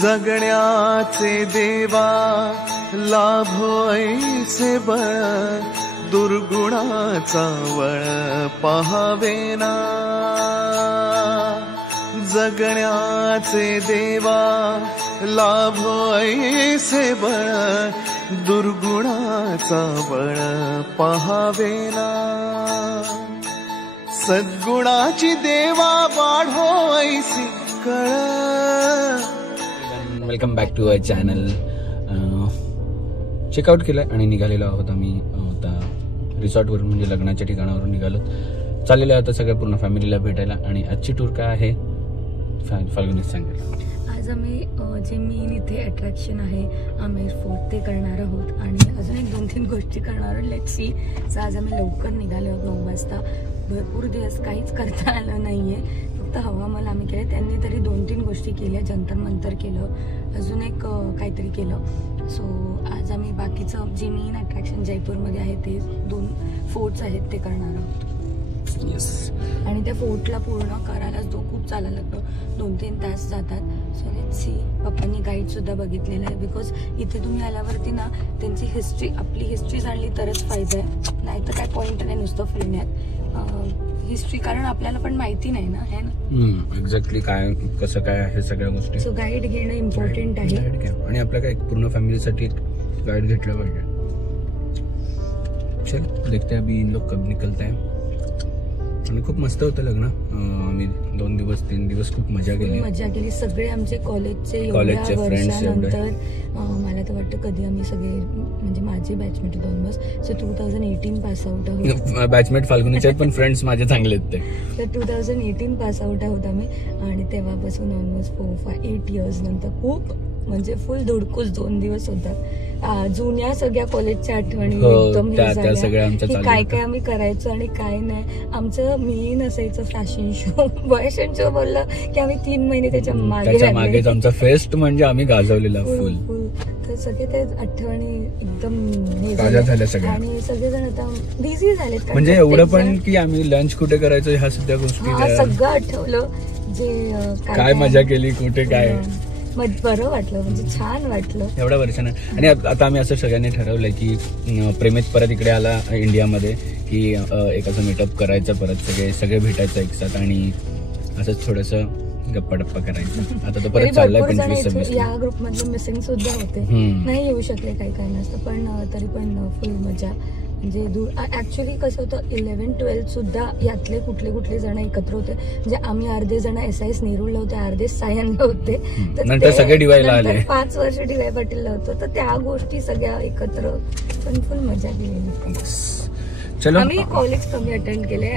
जगण्याचे देवा लाभो ऐसे बळ, दुर्गुणाचा वळ पहावेना। जगण्याचे देवा लाभो ऐसे बळ, दुर्गुणाचा बळ पहावेना। सद्गुणाची देवा वाढो ऐसी कळ। Welcome back to our channel. Checkout केलं आणि निघालेलो आहोत आम्ही आता रिसॉर्टवरून, म्हणजे लग्नाच्या ठिकाणावरून निघालो। चाललेलो आता सगळ्या पूर्ण फॅमिलीला भेटायला। आणि आजची टूर काय आहे फाल्गुनीच सांगेल। आज आम्ही जे मेन इथे अट्रॅक्शन आहे आमेर फोर्ट ते करणार आहोत आणि अजून एक 2-3 गोष्टी करणार आहोत। Let's see. सो आज आम्ही लवकर निघालो आहोत 9 वाजता। भरपूर दिवस काहीच करता आलं नाहीये, फक्त हवामान आम्ही केले। त्यांनी तरी 2-3 गोष्टी केल्या, जंतर मंतर केलं, अजून एक काहीतरी केलं। सो आज आम्ही बाकीचं जे मेन अट्रॅक्शन जयपूरमध्ये आहे ते 2 फोर्ट्स आहेत ते करणार आहोत। आणि त्या फोर्टला पूर्ण करायला खूप चालायला लागतो, 2-3 तास जातात। So let's see. पप्पांनी गाईड सुद्धा बघितलेला आहे, बिकॉज इथे तुम्ही आल्यावरती ना त्यांची हिस्ट्री, आपली हिस्ट्री जाणली तरच फायदा आहे, नाही तर काय पॉईंट नाही नुसतं फिरण्यात हिस्ट्री, कारण आपल्याला पण माहिती नाही ना, है ना एक्झॅक्टली काय कसं काय आहे सगळ्या गोष्टी। सो गाईड घेणं इम्पॉर्टंट आहे आणि आपल्या काय पूर्ण फॅमिलीसाठी गाईड घेतलं पाहिजे। चल देखते हैं अभी इन लोग कब निकलते हैं। आणि खूप मस्त होतं लग्न। आम्ही 2 दिवस 3 दिवस खूप मजा केली। सगळे आमचे कॉलेजचे फ्रेंड्स नंतर मला तर वाटतं कधी आम्ही सगळे, म्हणजे माझे बॅचमेट 2 बस। सो 2018 पास आउट आहोत। बॅचमेट फाल्गुनीचे पण फ्रेंड्स माझे चांगले आहेत ते। तर 2018 पास आउट आहोत आम्ही आणि तेव्हापासून ऑलमोस्ट 4-8 इयर्स नंतर खूप म्हणजे फुल धुडकूस 2 दिवस होतात। जुन्या सगळ्या कॉलेजच्या आठवणी एकदम काय काय आम्ही करायचो आणि काय नाही। आमचं मेन असायचं फॅशन शो, फॅशन शो बोललं की आम्ही 3 महिने त्याच्या मागेच आमचा फेस्ट म्हणजे आम्ही गाजवलेला फुल। तर सगळे ते आठवणी एकदम झाल्या सगळ्या आणि सगळेजण आता बिझी झालेत, म्हणजे एवढं पण की आम्ही लंच कुठे करायचो ह्या सगळ्या गोष्टी सगळं आठवलं, जे काय मजा केली कुठे काय बरं वाटलं, म्हणजे छान वाटलं एवढ्या वर्षानं। आणि आता आम्ही असं सगळ्यांनी ठरवलंय की प्रेमित परत इकडे आला इंडियामध्ये की एक असं मीटअप करायचं, परत सगळे भेटायचं एक साथ आणि असंच थोडंसं गप्पा टप्पा करायचं। आता तो परत चाललाय 25-26। या ग्रुप मधले मिसिंग सुद्धा होते, नाही येऊ शकले काही नसतं, पण तरी पण फुल मजा। म्हणजे ऍक्च्युली कसं होतं 11-12 सुद्धा यातले कुठले जण एकत्र होते, म्हणजे आम्ही अर्धे जण SIS नेरूळला होते, अर्धे सायनला होते, नंतर सगळे DYला आले। 5 वर्ष DY पाटीलला होतं, तर त्या गोष्टी सगळ्या एकत्र पण फुल मजा केली। चलो आम्ही कॉलेज कमी अटेंड केले।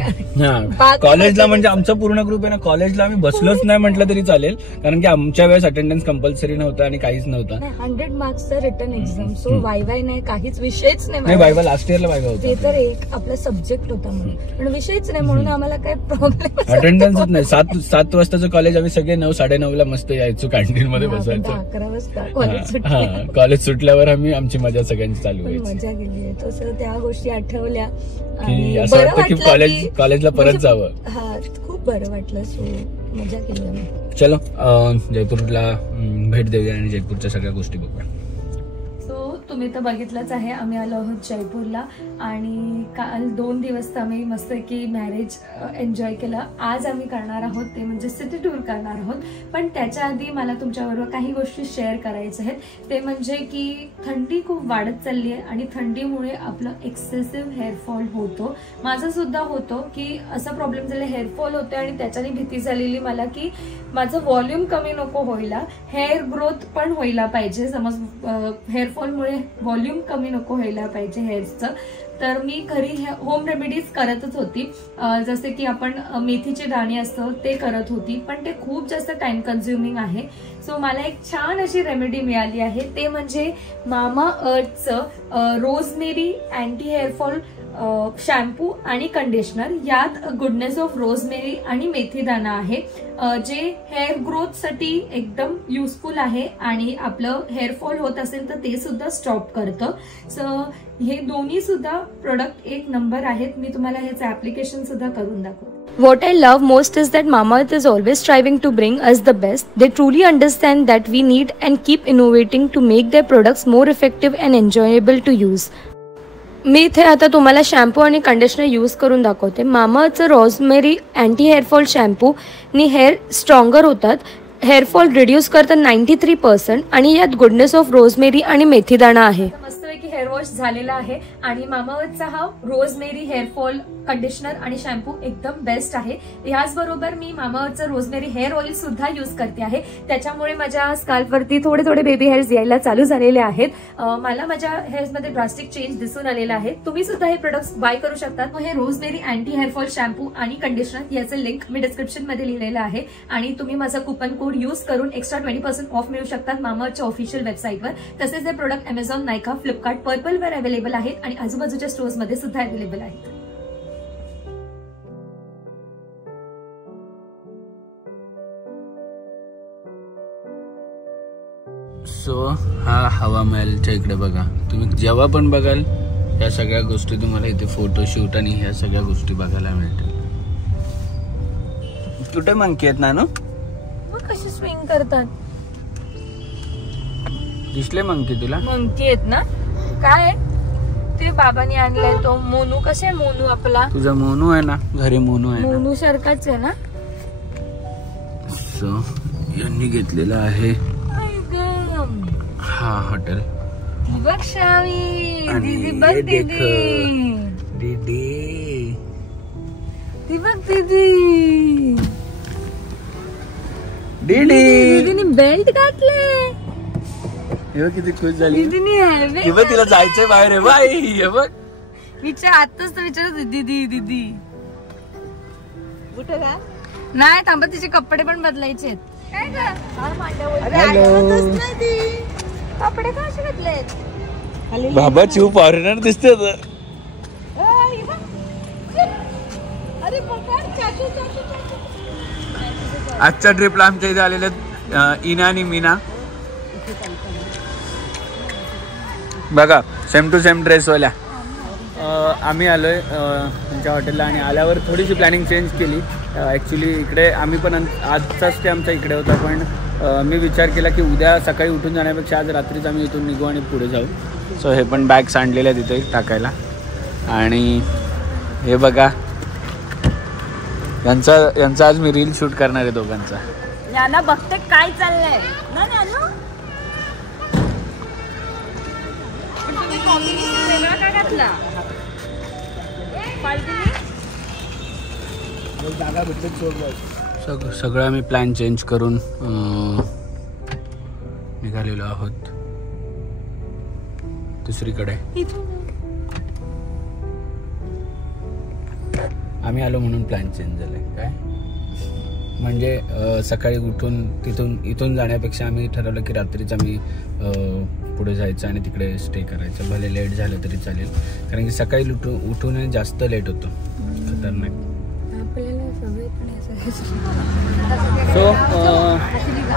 कॉलेजला म्हणजे आमचा पूर्ण ग्रुप आहे ना, कॉलेजला आम्ही बसलोच नाही म्हटलं तरी चालेल, कारण की आमच्या वेळेस अटेंडन्स कंपल्सरी नव्हता आणि काहीच नव्हता। 100 मार्क्सचा रिटर्न एक्झाम, सो वायवाय नाही, काहीच विषयच नाही। वायवा लास्ट इयरला वायवा होता, ते तर एक आपला सब्जेक्ट होता म्हणून, पण विषयच नाही म्हणून आम्हाला काय प्रॉब्लेम, अटेंडन्सच नाही। 7 वाजताचं कॉलेज, आम्ही सगळे 9-9:30ला मस्त यायचो, कॅन्टीन मध्ये बसायचो। 11 वाजता कॉलेज सुटल्यावर आम्ही आमची मजा सगळ्यांची चालू व्हायची। मजा केली आहे, तसं त्या गोष्टी आठवल्या की असं वाटतं की कॉलेजला परत जावं। खूप बरं वाटलं, सो मजा केली आम्ही। चलो जयपूरला भेट देऊया आणि जयपूरच्या सगळ्या गोष्टी बघूया। तुम्ही तर बघितलंच आहे, आम्ही आलो आहोत जयपूरला आणि काल 2 दिवस तर आम्ही मस्त की मॅरेज एन्जॉय केलं। आज आम्ही करणार आहोत ते म्हणजे सिटी टूर करणार आहोत, पण त्याच्या आधी मला तुमच्याबरोबर काही गोष्टी शेअर करायच्या आहेत। ते म्हणजे की थंडी खूप वाढत चालली आहे आणि थंडीमुळे आपलं एक्सेसिव्ह हेअरफॉल होतो, माझा सुद्धा होतो की असा प्रॉब्लेम झाला, हेअरफॉल होते आणि त्याच्याने भीती झालेली मला की माझं व्हॉल्यूम कमी नको व्हायला, हेअर ग्रोथ पण व्हायला पाहिजे। समज हेअरफॉलमुळे व्हॉल्यूम कमी नको व्हायला पाहिजे हेअर्सचं, तर मी घरी होम रेमेडीज करतच होती, जसे की आपण मेथीचे दाणे असतं ते करत होती, पण ते खूप जास्त टाइम कन्झ्युमिंग आहे। सो मला एक छान अशी रेमेडी मिळाली आहे, ते म्हणजे मामा अर्थचं रोजमेरी अँटी हेअरफॉल शॅम्पू आणि कंडिशनर। यात गुडनेस ऑफ रोजमेरी आणि मेथी दाणा आहे, जे हेअर ग्रोथ साठी एकदम युजफुल आहे आणि आपलं हेअरफॉल होत असेल तर ते सुद्धा स्टॉप करतं। सो हे दोन्ही सुद्धा प्रोडक्ट 1 नंबर आहेत, मी तुम्हाला ह्याचं ऍप्लिकेशन सुद्धा करून दाखवते। What I love most is that Mamaearth is always striving to bring us the best. They truly understand that we need and keep innovating to make their products more effective and enjoyable to use. मी इथे आता तुम्हाला shampoo आणि conditioner use करून दाखवते. मामाअर्थचं rosemary anti hair fall शॅम्पूनी hair stronger होतात, hair fall reduce करतात 93% आणि यात गुडनेस ऑफ रोजमेरी आणि मेथीदाणा आहे. मस्तपैकी हेअर वॉश झालेला आहे आणि मामाअर्थचा हा रोजमेरी हेअरफॉल कंडिशनर आणि शॅम्पू एकदम बेस्ट आहे. याचबरोबर मी मामाअर्थचं रोजमेरी हेअर ऑइल सुद्धा यूज करते आहे. त्याच्यामुळे माझ्या स्काल्पवरती थोडे थोडे बेबी हेअर्स यायला चालू झालेले आहेत. मला माझ्या हेअर्समध्ये ड्रास्टिक चेंज दिसून आलेला आहे. तुम्ही सुद्धा हे प्रोडक्ट्स बाय करू शकतात. हे रोजमेरी अँटी हेअरफॉल शॅम्पू आणि कंडिशनर याचं लिंक मी डिस्क्रिप्शन मध्ये लिहिलेलं आहे आणि तुम्ही माझा कुपन कोड यूज करून एक्स्ट्रा 20% ऑफ मिळू शकतात मामाअर्थच्या ऑफिशियल वेबसाईटवर. तसेच हे प्रोडक्ट अमेझॉन, नायका, फ्लिपकार्ट, पर्पलवर अवेलेबल आहेत आणि आजूबाजूच्या स्टोअर्समध्ये सुद्धा अवेलेबल आहेत. सो हा हवा महलच्या इकडे बघा. तुम्ही जेव्हा पण बघाल या सगळ्या गोष्टी तुम्हाला इथे फोटोशूट आणि ह्या सगळ्या गोष्टी बघायला मिळतील. कुठे मंकी आहेत ना? मग कशी स्विंग करतात? दिसले मंकी तुला? मंकी आहेत ना? काय ते बाबांनी आणलाय तो मोनू. कसे आहे मोनू आपला? तुझा मोनू आहे ना, घरी मोनू आहे. मोनू सारखाच आहे ना. सो यांनी घेतलेला आहे हा हॉटेल. बघ शावी, दीदी बघ, दीदी दीदी ती बघ, दीदी दीदीने बेल्ट घातले. हे किती खुश झाली दीदीने. हे बघ तिला जायचंय बाहेर. बाई हे बघ आताच तर विचारत दीदी दीदी कुठे का नाही थांबा, तिचे कपडे पण बदलायचे आहेत. कपडे का असे घातलेत? बाबा चिव फॉरेनर दिसते. आजच्या ट्रिपला आमच्या इथे आलेले इना आणि मीना बघा, सेम टू सेम ड्रेस वाल्या. आम्ही आलोय त्यांच्या हॉटेलला आणि आल्यावर थोडीशी प्लॅनिंग चेंज केली. ॲक्च्युली इकडे आम्ही पण आजचा स्टे आमचा इकडे होता, पण मी विचार केला की उद्या सकाळी उठून जाण्यापेक्षा आज रात्रीच आम्ही इथून निघू आणि पुढे जाऊ. सो हे पण बॅग्स आणलेले आहेत तिथे टाकायला. आणि हे बघा यांचा आज मी रील शूट करणार आहे दोघांचा. यांना बघते काय चाललंय ना. सगळं आम्ही प्लॅन चेंज करून निघालेलो आहोत दुसरीकडे. आम्ही आलो म्हणून प्लॅन चेंज झालाय. काय म्हणजे सकाळी उठून इथून जाण्यापेक्षा आम्ही ठरवलं की रात्रीच आम्ही पुढे जायचं आणि तिकडे स्टे करायचं. भले लेट झालं तरी चालेल, कारण की सकाळी उठून जास्त लेट होतो. खतरनाक. सो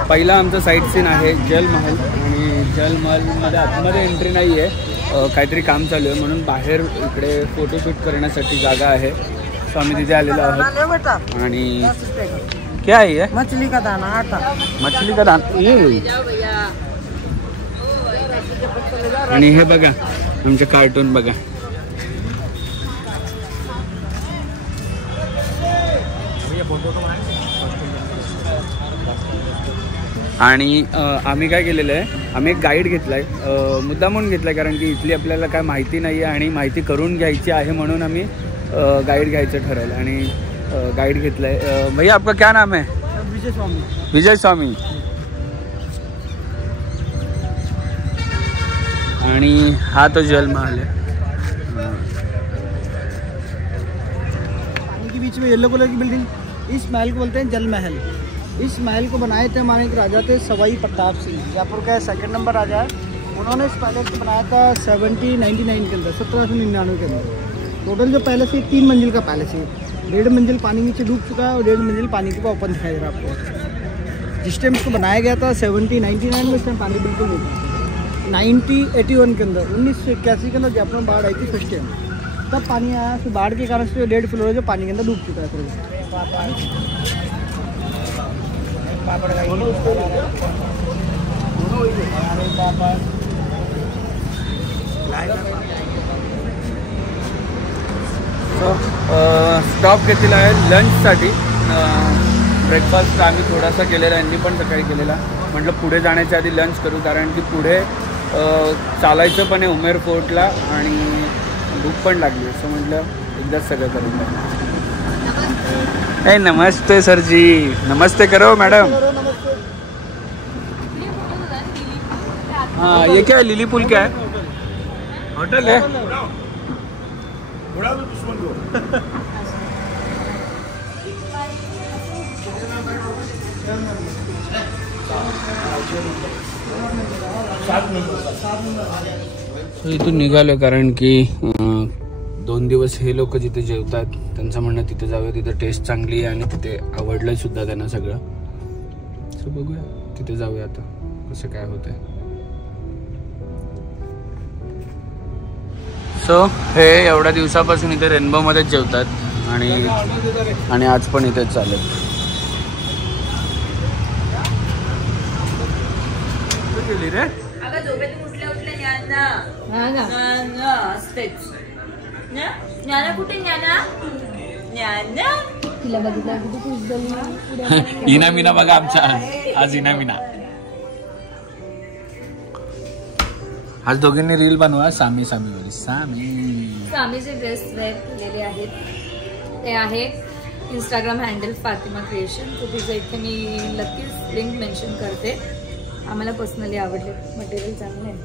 पहिला आमचा साईट सीन आहे जल महल. आणि जल महलमध्ये आतमध्ये एंट्री नाही आहे, काहीतरी काम चालू आहे म्हणून बाहेर इकडे फोटोशूट करण्यासाठी जागा आहे. सो आम्ही तिथे आलेलो आहोत. आणि क्या आहे ये? मछली का दाना, आटा. मछली का दाना. ये आणि हे बघा आमचे कार्टून बघा. आणि आम्ही काय केलेलं आहे, आम्ही एक गाईड घेतलाय, मुद्दामून घेतलाय कारण की इथली आपल्याला काय माहिती नाही आहे आणि माहिती करून घ्यायची आहे म्हणून आम्ही गाईड घ्यायचं ठरवलं आणि गाईड घेतलाय. भैया आपका क्या नाम है? विजय स्वामी. विजय स्वामी. आणि हा तो जल महल है. पानी के बीच में येलो कलर की बिल्डिंग, इस महल को बोलते हैं जल महल. इस महल को बनाए थे हमारे एक राजा थे सवाई प्रताप सिंह, जयपुर का 2nd नंबर राजा है. उन्होंने इस पैलेस को बनाया था 1799 के अंदर, 1799 के अंदर. टोटल जो पैलेस है 3 मंजिल का पैलेस है. 1.5 मंजिल पानी नीचे डूब चुका है और 1.5 मंजिल पानी के ऊपर ओपन दिखाई दे रहा है आपको. जिस टाइम इसको बनाया गया था 1799 में, उस टाइम पानी बिल्कुल नहीं था. 1981 के अंदर 1981 के अंदर जयपुर में बाढ़ आई थी फर्स्ट टाइम, तब पानी आया. फिर बाढ़ के कारण से 1.5 फ्लोर है जो पानी के अंदर डूब चुका है. स्टॉप घेतलेला आहे लंचसाठी. ब्रेकफास्ट आम्ही थोडासा केलेला, यांनी पण सकाळी केलेला. म्हटलं पुढे जाण्याच्या आधी लंच करू, कारण की पुढे चालायचं पण आहे उमेर फोर्टला आणि भूक पण लागली, असं म्हटलं एकदाच सगळं करून टाकू. नमस्ते सर जी, नमस्ते करो मैडम. हाँ ये क्या है, लिली पुल क्या है? होटल है? इथून निघालो कारण की 2 दिवस हे लोक जिथे जेवतात त्यांचं म्हणणं तिथे जाऊया, तिथे टेस्ट चांगली आहे आणि तिथे आवडलंय सुद्धा त्यांना सगळं. सो बघूया तिथे जाऊया आता कसं काय होतंय. सो हे एवढ्या दिवसापासून इथे रेनबो मध्येच जेवतात आणि आज पण इथेच चालेल. गेली रे इना मीना बघा आमच्या आज इना मीना. आज दोघींनी रील बनवा सामी सामीचे ड्रेस वेअर केलेले आहेत. ते आहे इंस्टाग्राम हँडल फातिमा क्रिएशन. तर तिचं इथे मी नक्कीच लिंक मेन्शन करते. आम्हाला पर्सनली आवडले, मटेरियल चांगलं आहे.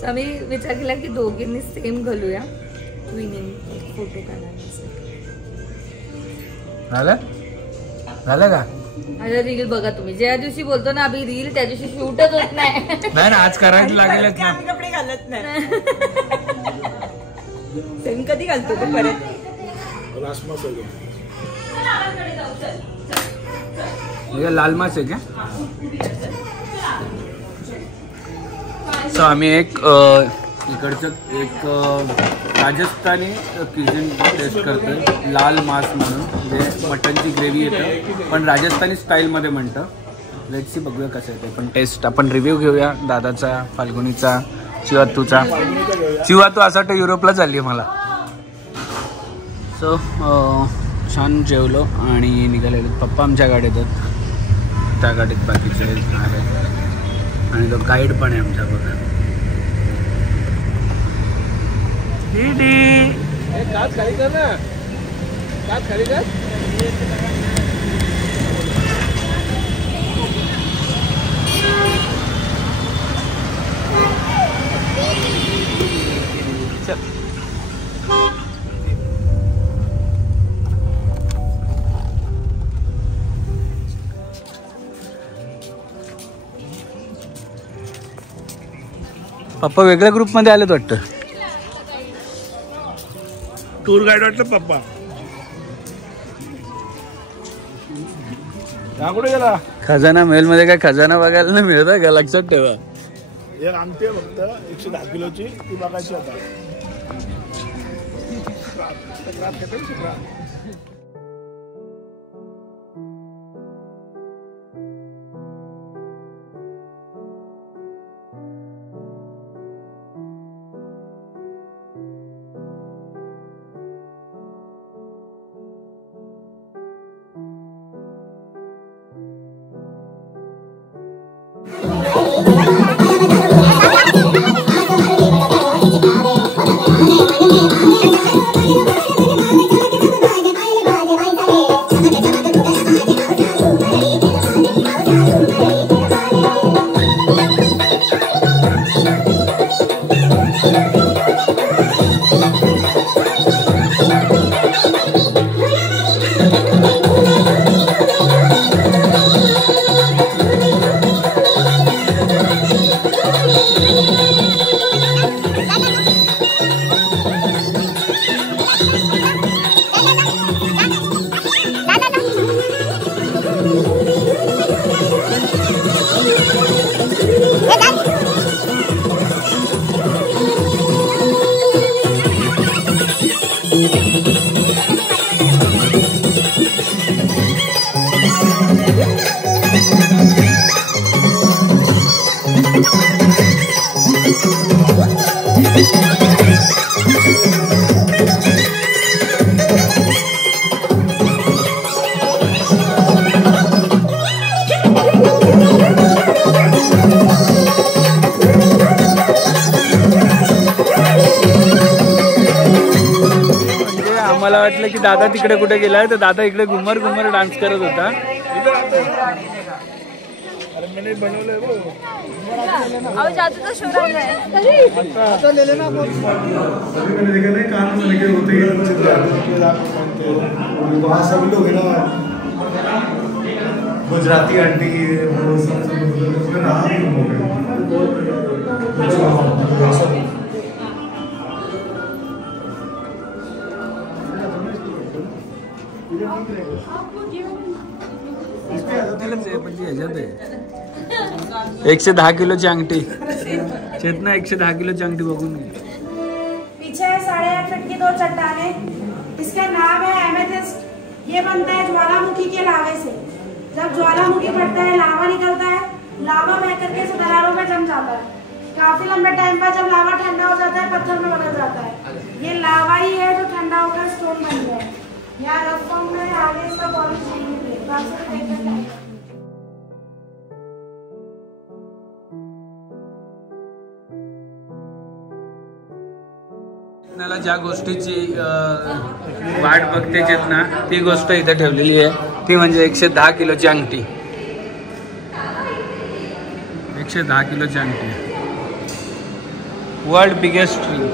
सो आम्ही विचार केला की दोघींनी सेम घालूया, ट्विनिंग फोटो काढायला. झालं का? अरे रील बघा तुम्ही, ज्या दिवशी बोलतो ना अभि रील त्या दिवशी शूटच होत नाही. आज करायला लागेल. कपडे घालत नाही. सेम कधी घालतो ते परत. लाल मास आहे का? सो आम्ही एक इकडचं एक राजस्थानी क्युझिन टेस्ट करतोय, लाल मास म्हणून, जे मटनची ग्रेव्ही येतं पण राजस्थानी स्टाईलमध्ये म्हणतं. लेट्स सी, बघूया कसं येतं. पण टेस्ट आपण रिव्ह्यू घेऊया दादाचा, फाल्गुनीचा, चिवातूचा. चिवातू असं वाटतं युरोपला चालली आहे मला. सो छान जेवलो आणि निघालेलो. पप्पा आमच्या गाडीत आहेत, त्या गाडीत बाकीचे आहेत आणि तो गाईड पण आहे आमच्या बघा. खाली कर ना, खाली कर. पप्पा वेगळ्या ग्रुपमध्ये आलेत वाटतं. टूर गाईड वाटतं पप्पा. कुठे गेला? खजाना महल मध्ये काय खजाना बघायला नाही मिळत का, लक्षात ठेवा. एक आमटे फक्त 110 किलोची, ती बघायची आता. आम्हाला वाटलं की दादा तिकडे कुठे गेलाय, तर दादा इकडे घुमर घुमर डान्स करत होता. गुजराती आंटी ह्याच्यात आहे 110 किलोची अंगठी. चेतना 110 किलोची अंगठी बघून घे. पीछे 8.5 फीट की 2 चट्टाने, इसका नाम है एमेथिस्ट. ये बनता है ज्वालामुखी के लावे से. जब ज्वालामुखी फटता है, लावा निकलता है, लावा बह करके इस दरारों में जम जाता है. काफी लंबे टाइम बाद जब लावा ठंडा हो जाता है, पत्थर में बदल जाता है. ये लावा ही है जो ठंडा होकर स्टोन बन गया है. यहाँ रफ फॉर्म में आगे इसका पॉलिश नहीं है. ज्या गोष्टीची वाट बघते चेतना, ती गोष्ट इथे ठेवलेली आहे. ती म्हणजे 110 किलोची अंगठी. 110 किलोची अंगठी. World biggest tree.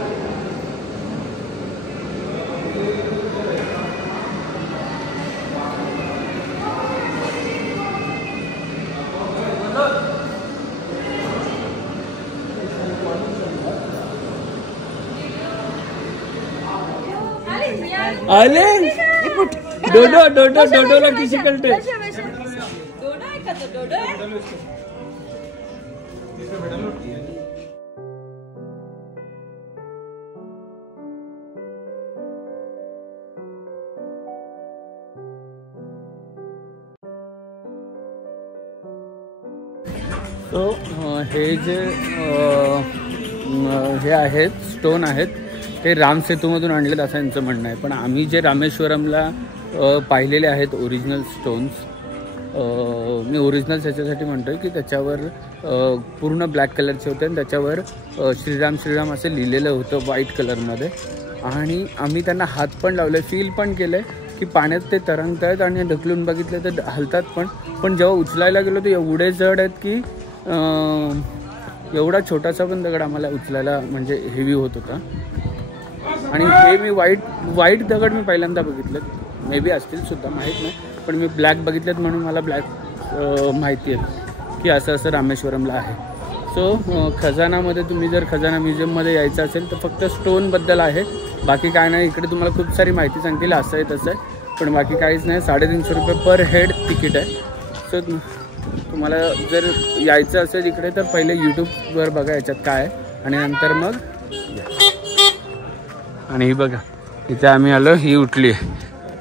आले डोडो डोडो डोडोला किसी कळते. तो हे जे हे आहेत स्टोन आहेत ते राम सेतूमधून आणलेत असं यांचं म्हणणं आहे. पण आम्ही जे रामेश्वरमला पाहिलेले आहेत ओरिजिनल स्टोन्स, मी ओरिजिनल ह्याच्यासाठी म्हणतो आहे की त्याच्यावर पूर्ण ब्लॅक कलरचे होते आणि त्याच्यावर श्रीराम श्रीराम असं लिहिलेलं होतं व्हाईट कलरमध्ये. आणि आम्ही त्यांना हात पण लावले, फील पण केलं की पाण्यात ते तरंगत आहेत आणि ढकलून बघितलं तर हलतात पण जेव्हा उचलायला गेलो तर एवढे जड आहेत की एवढा छोटासा पण दगड आम्हाला उचलायला म्हणजे हेवी होत होता. आणि हे मी व्हाईट दगड मी पहिल्यांदा बघितलं. मे बी असतील सुद्धा, माहीत नाही, पण मी ब्लॅक बघितलेत म्हणून मला ब्लॅक माहिती आहे की असं असं रामेश्वरमला आहे. सो खजानामध्ये तुम्ही जर खजाना म्युझियममध्ये यायचं असेल तर फक्त स्टोनबद्दल आहे, बाकी काय नाही. इकडे तुम्हाला खूप सारी माहिती सांगतील असं आहे तसं आहे, पण बाकी काहीच नाही. 350 रुपये पर हेड तिकीट आहे. सो तुम्हाला जर यायचं असेल इकडे तर पहिले यूट्यूबवर बघा याच्यात काय आहे आणि नंतर मग. आणि ही बघा इथे आम्ही आलो, ही उठली आहे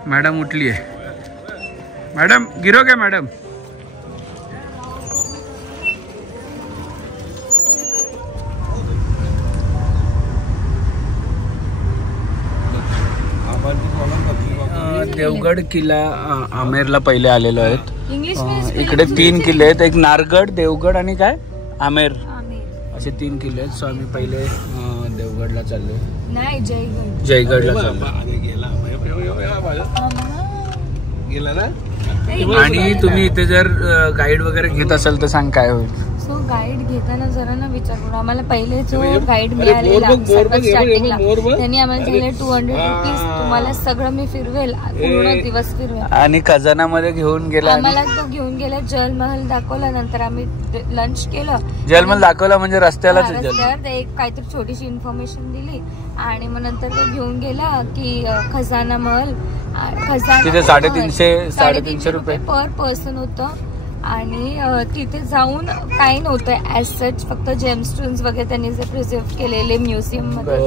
मॅडम, उठली आहे मॅडम. गिरो काय मॅडम? देवगड किल्ला आमेरला पहिले आलेलो आहेत. इकडे 3 किल्ले आहेत, एक नारगड, देवगड आणि काय आमेर, असे 3 किल्ले आहेत. सो आम्ही पहिले देवगडला चाललो, नाही जयगडला चाललो. आणि तुम्ही इथे जर गाईड वगैरे घेत असाल तर सांग काय होईल. सो गाईड घेताना जरा ना विचार करू. आम्हाला पहिले जो गाईड मिळालेला स्टार्टिंगला त्यांनी आम्हाला सांगितलं 200 रुपीज तुम्हाला सगळं मी फिरवेल, पूर्ण दिवस फिरवेल. आणि खजानामध्ये घेऊन गेला, आम्हाला तो घेऊन गेला, जलमहल दाखवला, नंतर आम्ही लंच केलं. जलमहल दाखवला म्हणजे रस्त्यालाच एक काहीतरी छोटीशी इन्फॉर्मेशन दिली आणि मग नंतर तो घेऊन गेला की खजाना महल. तिथे 350 रुपये पर पर्सन होतं. आणि तिथे जाऊन काही नव्हतं ॲज सच, फक्त जेमस्टोन्स वगैरे त्यांनी जे प्रिझर्व केलेले म्युझियम मध्ये.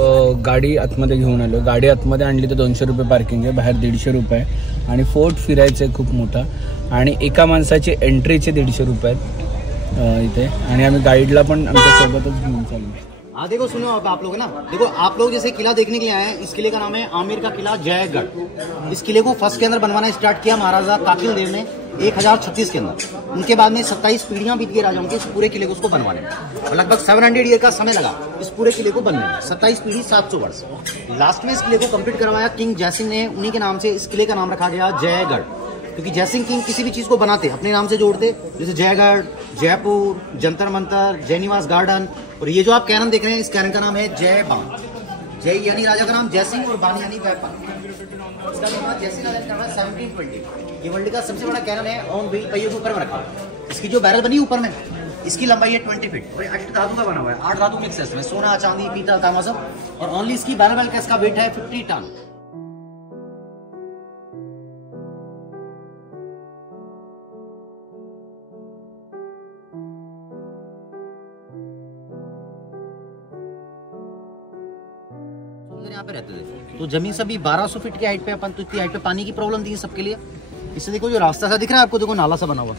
गाडी आतमध्ये घेऊन आलो. गाडी आतमध्ये आणली तर 200 रुपये पार्किंग आहे, बाहेर 150 रुपये. आणि फोर्ट फिरायचं आहे खूप मोठा आणि एका माणसाची एंट्रीचे 150 रुपये आहेत. इथे आणि आम्ही गाईडला पण आमच्या सोबतच घेऊन चाललो. हाँ देखो सुनो आप लोग है ना, देखो आप लोग जैसे किला देखने के लिए आए हैं, इस किले का नाम है आमेर का किला जयगढ़। इस किले को फर्स्ट के अंदर बनवाना स्टार्ट किया महाराजा काकिल देव ने 1036 के अंदर। उनके बाद में 27 पीढ़ियां बीत गई राजाओं के इस पूरे किले को उसको बनवाने में, और लगभग 700 ईयर का समय लगा इस पूरे किले को बनने में। 27 पीढ़ी 700 वर्ष। लास्ट में इस किले को कंप्लीट करवाया किंग जयसिंह ने, उन्हीं के नाम से इस किले का नाम रखा गया जयगढ़, क्योंकि जयसिंह किंग किसी भी चीज को बनाते अपने नाम से जोड़ते, जैसे जयगढ़, जयपुर, जंतर मंतर, जयनिवास गार्डन। और ये जो आप कैनन देख रहे हैं, इस कैनन का नाम है जय बाण। जय यानी राजा का नाम जयसिंह और बाण यानी व्यापार। इसका नाम जयसिंह राजा का नाम है 1720। ये वर्ल्ड का सबसे बड़ा कैनन है और पहियों के ऊपर में रखा। इसकी जो बैरल बनी ऊपर में, इसकी लंबाई है 20 फीट और 8 धातु का बना हुआ है। 8 धातु मिक्स है इसमें, सोना, चांदी, पीतल, तांबा सब। और ओनली इसकी बैरल का इसका वेट है 50 टन। यहाँ पे रहते थे तो जमीन सभी 1200 फीट की हाइट पे, अपन तो इतनी हाइट पे पानी की प्रॉब्लम थी सबके लिए। इससे देखो जो रास्ता सा दिख रहा है आपको, देखो नाला सा बना हुआ,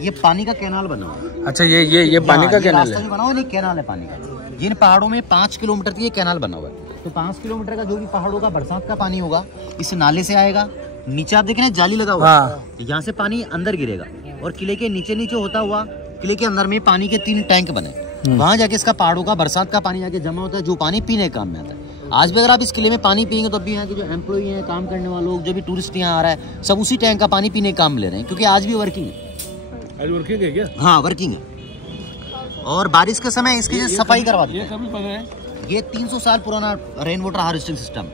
ये पानी का कैनाल बना हुआ। अच्छा ये पानी का कैनाल है, बना हुआ नहीं, कैनाल है पानी का। जिन पहाड़ों में 5 किलोमीटर की ये कैनाल बना हुआ है, तो 5 किलोमीटर का जो भी पहाड़ों का बरसात का पानी होगा इस नाले से आएगा। नीचे आप देख रहे हैं जाली लगा हुआ है, यहाँ से पानी अंदर गिरेगा और किले के नीचे नीचे होता हुआ किले के अंदर में पानी के 3 टैंक बने, वहां जाके इसका पहाड़ों का बरसात का पानी जाके जमा होता है, जो पानी पीने काम में आता है। आज भी अगर आप इस किले में पानी पिएंगे तो अभी यहाँ के जो एम्प्लॉई हैं, काम करने वाले लोग, जो भी टूरिस्ट यहाँ आ रहा है, सब उसी टैंक का पानी पीने काम ले रहे हैं, क्योंकि आज भी वर्किंग है। आज वर्किंग है क्या? हाँ वर्किंग है। और बारिश के समय इसकी सफाई करवा दी। ये कभी बना है? ये 300 साल पुराना रेन वाटर हार्वेस्टिंग सिस्टम।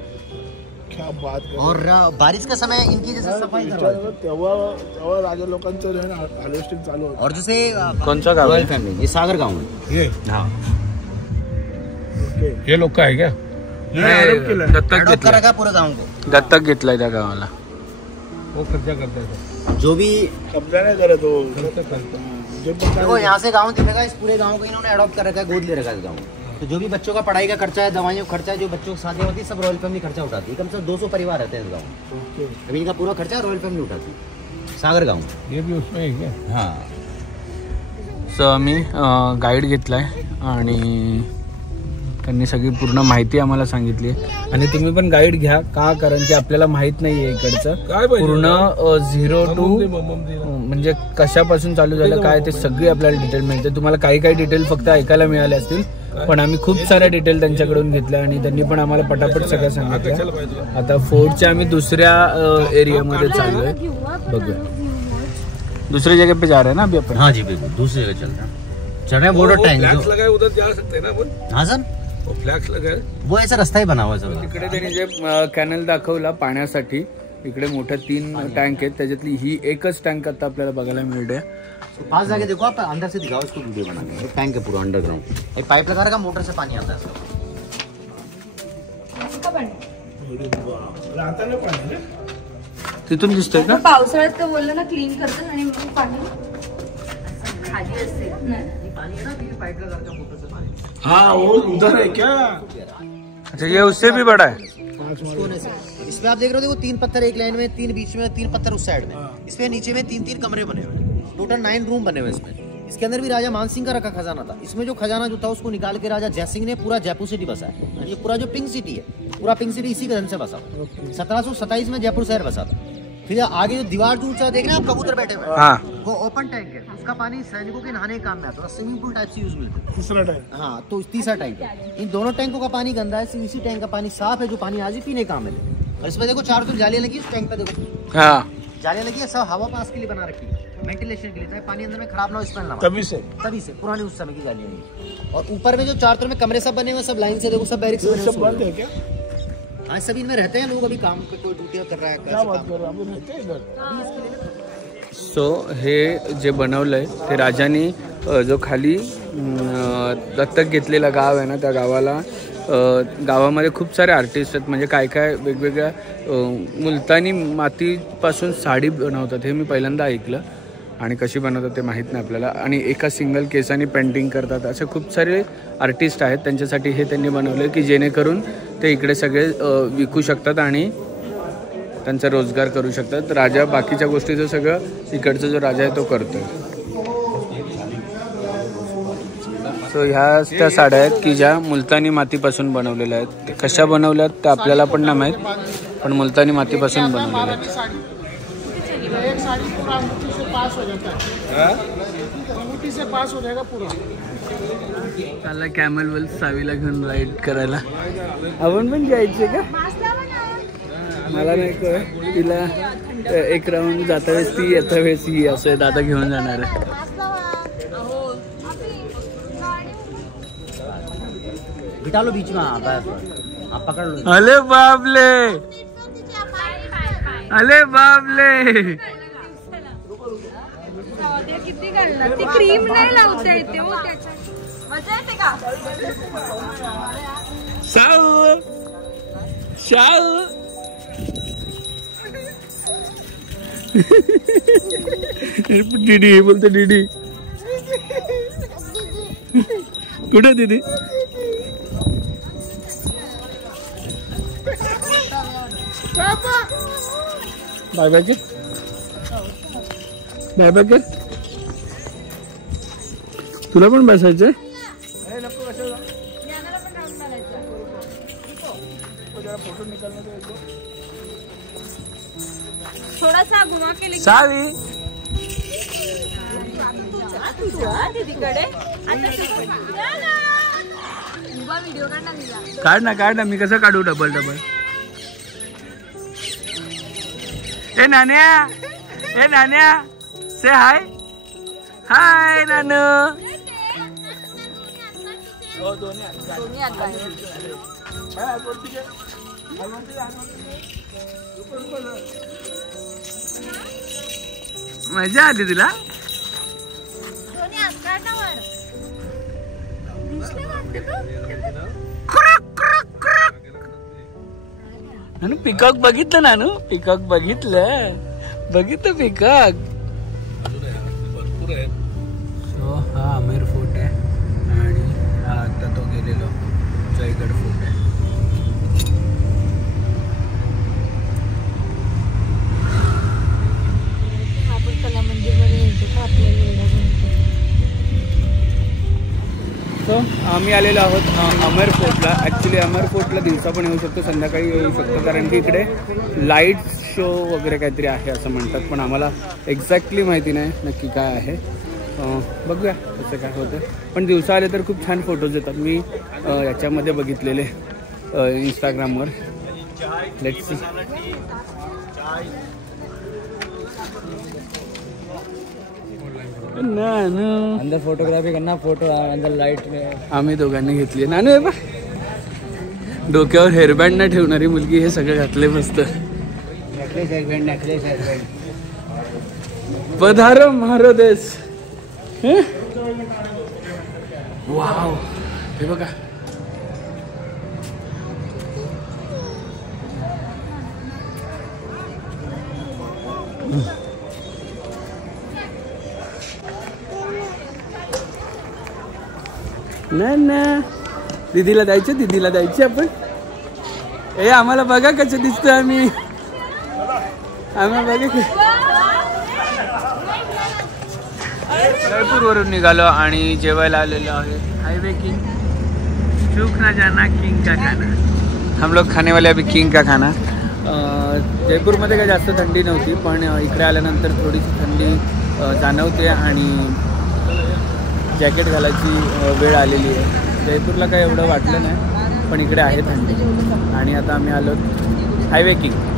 क्या बात है। और बारिश का समय इनकी जैसे सफाई करवा दी। तेव्हा राजा लोकांचं रेन हार्वेस्टिंग चालू होतं। और जैसे कौन सा गाँव है? फैमिली, ये सागर गाँव है ये। हाँ ये लोग का है क्या? दत्तक रखा पूरे गाँव को, दत्तक घेतलाय त्या गावाला. वो कब्जा करता है, जो भी कब्जा नहीं करे तो देखो यहाँ से गाँव दिखेगा, इस पूरे गाँव को इन्होंने अडॉप्ट कर रखा है, गोद ले रखा है इस गाँव। तो जो भी बच्चों का पढ़ाई का खर्चा है, दवाइयों का खर्चा है, जो बच्चों की शादी होती है, सब रॉयल फैमिली खर्चा उठाती है। कम से कम 200 परिवार रहते हैं इस गाँव में, अभी इनका पूरा खर्चा रॉयल फैमिली उठाती है। सागर गाँव ये भी उसमें है क्या? हाँ। सो आम्ही गाईड घेतलाय आणि त्यांनी सगळी पूर्ण माहिती आम्हाला सांगितली. आणि तुम्ही पण गाईड घ्या का, कारण की आपल्याला माहित नाहीये इकडचं पूर्ण 0 to म्हणजे कशापासून चालू झालं काय ते सगळी आपल्याला डिटेल मिळते. तुम्हाला काही काही डिटेल फक्त ऐकायला मिळाले असतील, पण आम्ही खूप साऱ्या डिटेल त्यांच्याकडून घेतल्या आणि त्यांनी पण आम्हाला पटापट सगळं सांगितलं. आता फोर्टच्या आम्ही दुसऱ्या एरियामध्ये चाललोय, बघूया. दूसरी जगह पे जा रहे हैं ना अभी अपन? हाँ जी बिल्कुल, दूसरी जगह चल रहे हैं, चल रहे हैं बॉर्डर टैंक लगा है, उधर जा सकते हैं ना अपन? हाँ सर, वो फ्लैग्स लगा है, वो ऐसा रास्ता ही बना हुआ है सर. इकडे त्यांनी जे कॅनल दाखवला पाण्यासाठी, इकडे मोठ्या 3 टँक आहेत, त्याच्यातली ही एकच टँक आता आपल्याला बघायला मिळते. पास जाके देखो आप, अंदर से दिखाओ इसको, वीडियो बना के. टैंक है पूरा अंडरग्राउंड, एक पाइप लगा रखा, मोटर से पानी आता है सर. आता नाही पाणी ना तिथून दिसतोय का? पावसाळ्यात तर बोललं ना क्लीन करतात आणि मग पाणी खाली असते. हाँ वो उधर है क्या? अच्छा ये उससे भी बड़ा है. इसमें आप देख रहे हो, देखो 3 पत्थर एक लाइन में, 3 बीच में, 3 पत्थर उस साइड में. इसमें नीचे में 3-3 कमरे बने हुए, टोटल 9 रूम बने हुए इसमें. इसके अंदर भी राजा मानसिंह का रखा खजाना था. इसमें जो खजाना जो था उसको निकाल के राजा जयसिंह ने पूरा जयपुर सिटी बसाया. ये पूरा जो पिंक सिटी है, पूरा पिंक सिटी इसी गन से बसा. 1727 में जयपुर शहर बसा था. फिर आगे जो दीवार जो ऊंचा देख रहे हैं आप, कबूतर बैठे हुए, हाँ वो ओपन टैंक है. उसका पानी सैनिकों के नहाने के काम में आता है, स्विमिंग पूल टाइप से यूज में होता है. तीसरा टैंक. हाँ, तो तीसरा टैंक है. इन दोनों टैंकों का पानी गंदा है, सिर्फ इसी टैंक का पानी साफ है, जो पानी आज ही पीने काम है. और इसमें देखो 4 तो जालियां लगी इस टैंक पे, देखो हाँ जालियां लगी है, सब हवा पास के लिए बना रखी है, वेंटिलेशन के लिए, ताकि पानी अंदर में खराब ना हो. इसमें तभी से पुरानी उस समय की जालियां हैं. और ऊपर में जो 4 तरफ में कमरे सब बने हुए, सब लाइन से देखो, सब बैरिक्स बने सब बंद है क्या? हाँ सभी इनमें रहते हैं लोग, अभी काम पे कोई ड्यूटी कर रहा है. क्या बात कर रहे हैं, हम रहते हैं इधर. सो हे जे बनवलंय ते राजांनी जो खाली दत्तक घेतलेला गाव आहे ना, त्या गावाला गावामध्ये खूप सारे आर्टिस्ट आहेत. म्हणजे काय काय वेगवेगळ्या मुलतानी मातीपासून साडी बनवतात, हे मी पहिल्यांदा ऐकलं. आणि कशी बनवतात ते माहीत नाही आपल्याला. आणि एका सिंगल केसाने पेंटिंग करतात, असे खूप सारे आर्टिस्ट आहेत. त्यांच्यासाठी हे त्यांनी बनवलं की जेणेकरून ते इकडे सगळे विकू शकतात आणि त्यांचा रोजगार करू शकतात. राजा बाकीच्या गोष्टीचं सगळं इकडचा जो राजा आहे तो करतोय. सो ह्या त्या साड्या आहेत की ज्या मुलतानी मातीपासून बनवलेल्या आहेत. ते कशा बनवल्या आहेत ते आपल्याला पण नाही माहीत, पण मुलतानी मातीपासून बनवलेल्या आहेत. एक साड़ी पूरा अंगूठी से पास हो जाता है, अंगूठी से पास हो जाएगा पूरा. त्याला कॅमल वेल सावीला घेऊन राईड करायला. आपण पण जायचे का? मला नाही कळ. तिला एक राऊंड जाता वेळेस ती येता वेळेस ही असं दादा घेऊन जाणार आहे. बिठा लो बीच में, आप पकड़ लो. अले बाबले, अले बाबले. किती घालणार? ती क्रीम नाही लावता येते हो त्याच्यात. मजा येते का? शाऊ शाऊ. दीदी बोलते दीदी. कुठे दीदी? बाय बाय कर, बाय बाय कर. तुला पण बसायचंय? थोडासा घुमा के सावी दीदीकडे व्हिडिओ काढ ना, काढ ना. मी कसं काढू डबल डबल? ए नान्या, ए नान्या, से हाय. हाय नानू. मजा आली तुला? नानू पिकॉक बघितलं? नानू पिकॉक बघितलं? बघितलं पिकॉक? सो हा आमेर फोर्ट आहे आणि हा आता तो गेलेलो जयगड फोर्ट आहे. आपण कला मंदिरमध्ये येतो का आपल्याला? सो आम्ही आलेलो आहोत अमर फोर्टला. ॲक्च्युली अमर फोर्टला दिवसा पण येऊ शकतो, संध्याकाळी येऊ शकतो, कारण की इकडे लाईट शो वगैरे काहीतरी आहे असं म्हणतात, पण आम्हाला एक्झॅक्टली माहिती नाही नक्की काय आहे. बघूया कसं काय होतं. पण दिवसा आले तर खूप छान फोटोज येतात. मी याच्यामध्ये बघितलेले इंस्टाग्रामवर. Let's see. नानू अंदर फोटोग्राफी करना, फोटो अंदर लाइट में. आम्ही दोघांनी घेतली. नानू आहे बा, डोक्यावर हेअरबँड नाही ठेवणारी मुलगी हे सगळं घातले मस्त. Necklace hairband, necklace hairband. पधारो मारो देश. वाव, हे बघा. नाही ना, दीदीला द्यायचे, दीदीला द्यायचे आपण. ए आम्हाला बघा कसं दिसतोय आम्ही. आम्हाला बघा. जयपूर वरून निघालो आणि जेवायला आलेलो आहे. हायवे किंग, चूक ना जाना किंग का खाना. हम लोग खाने वाले अभी किंग का खाना. जयपूरमध्ये काही जास्त थंडी नव्हती, पण इकडे आल्यानंतर थोडीशी थंडी जाणवते आणि जॅकेट घालायची वेळ आलेली आहे. जयपूरला काही एवढं वाटलं नाही, पण इकडे आहे थंडी. आणि आता आम्ही आलो हायवे किंग.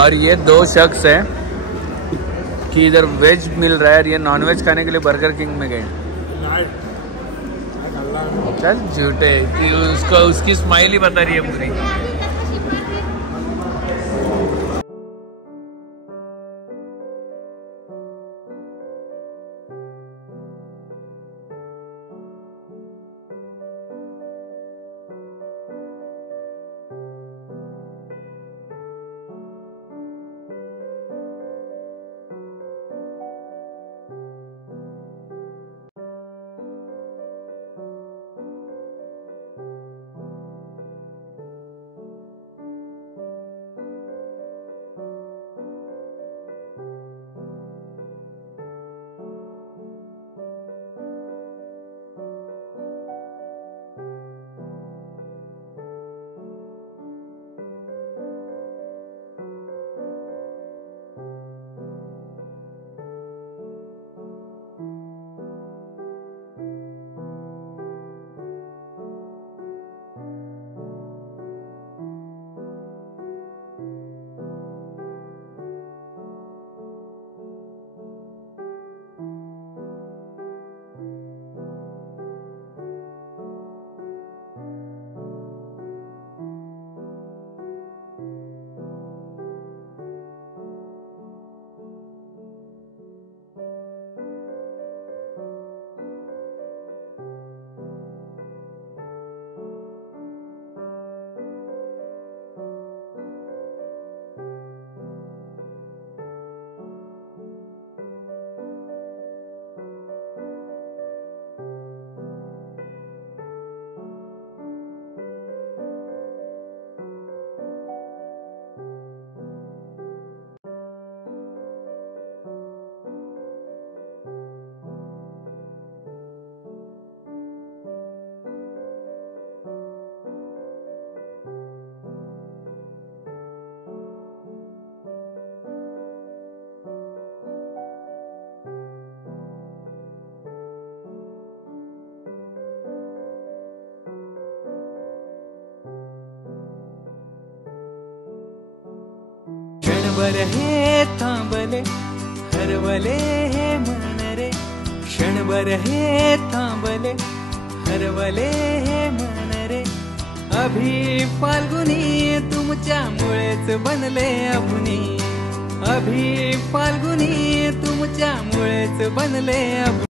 और ये दो शख्स हैं कि इधर वेज मिल रहा है और ये नॉन वेज खाने के लिए बर्गर किंग में गए. चल झूठे कि उसको उसकी स्माइल ही बता रही है पूरी. क्षणभर हे थांबले हरवले हे मन रे, क्षणभर हे थांबले हरवले हे मन रे. अभि फाल्गुनी तुमच्यामुळेच बनले अभुनी, अभि फाल्गुनी तुमच्यामुळेच बनले अभुनी.